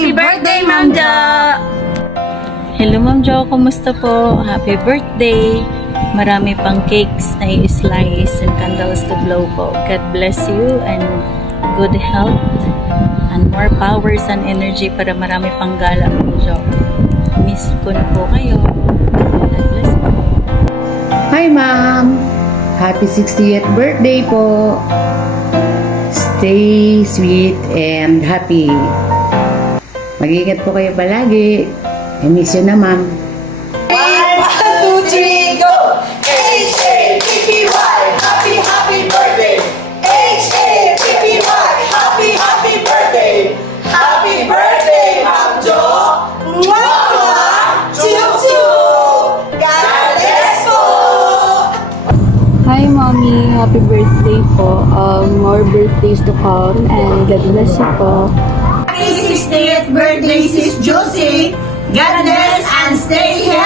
Happy birthday, Ma'am Jo! Hello Ma'am Jo, kumusta po? Happy birthday! Marami pang cakes na i-slice and candles to blow po. God bless you and good health and more powers and energy para marami pang gala Ma'am Jo. Miss ko na po kayo. God bless po. Hi ma'am! Happy 60th birthday po! Stay sweet and happy. Mag-ingat po kayo palagi. I miss you na ma'am. 1, 2, 3, go! H-A-P-P-Y, happy, happy birthday! H-A-P-P-Y, happy, happy birthday! Happy birthday, Ma'am Jo! Mwah! Choo-choo! God bless po! Hi Mommy, happy birthday po. More birthdays to come and God bless you po. Happy 60th birthday, Sis Josie! God bless and stay healthy!